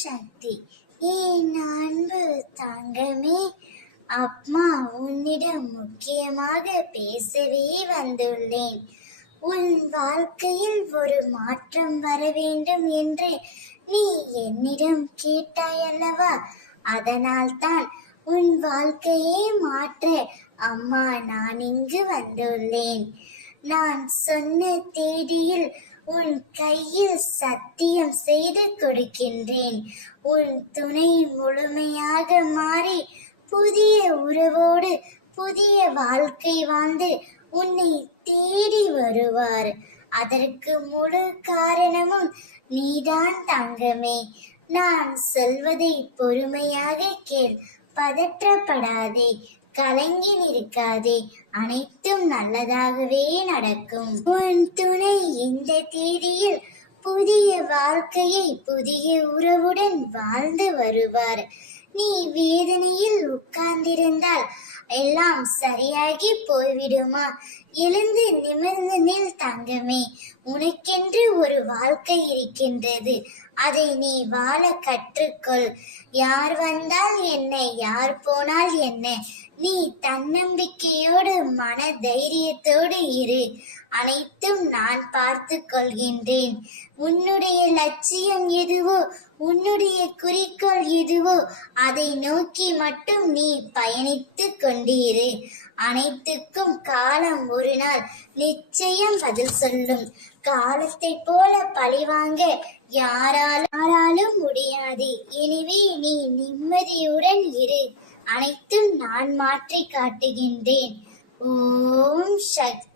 சக்தி. என் அன்பு தங்கமே, அம்மா உன்னிடம் முக்கியமாக பேசவே வந்துள்ளேன். உன் வாழ்க்கையில் ஒரு மாற்றம் வர வேண்டும் என்று நீ என்னிடம் கேட்டாய் அல்லவா? அதனால் தான் உன் வாழ்க்கையை மாற்ற அம்மா நான் இங்கு வந்துள்ளேன். நான் சொன்ன தேதியில் உன் கையில் சத்தியம் செய்து கொடுக்கின்றேன். உன் துணை முழுமையாக மாறி புதிய உறவோடு புதிய வாழ்க்கை வாழ்ந்து உன்னை தேடி வருவார். அதற்கு முழு காரணமும் நீதான் தங்கமே. நான் சொல்வதை பொறுமையாக கேள். பதற்றப்படாதே, கலங்கி நிற்காதே. அனைத்தும் நல்லதாகவே நடக்கும். உன் துணை இந்த தேதியில் புதிய வாழ்க்கையை புதிய உறவுடன் வாழ்ந்து வருவார். நீ வேதனையில் உட்கார்ந்திருந்தால் எல்லாம் சரியாகி போய்விடுமா? எழுந்து நிமிர்ந்து நில் தங்கமே. உனக்கென்று ஒரு வாழ்க்கை இருக்கின்றது. அதை நீ வாழ கற்றுக்கொள். யார் வந்தால் என்ன, யார் போனால் என்ன, நீ தன்னம்பிக்கையோடு மன தைரியத்தோடு இரு. அனைத்தும் நான் பார்த்து கொள்கின்றேன். உன்னுடைய லட்சியம் எதுவோ, உன்னுடைய குறிக்கோள் எதுவோ அதை நோக்கி மட்டும் நீ பயணித்து கொண்டிரு. அனைத்துக்கும் காலம் ஒரு நாள் நிச்சயம் பதில் சொல்லும். காலத்தை போல பழிவாங்க யாராலும் முடியாது. எனவே நீ நிம்மதியுடன் இரு. அனைத்தும் நான் மாற்றி காட்டுகின்றேன். ஓம் சக்தி.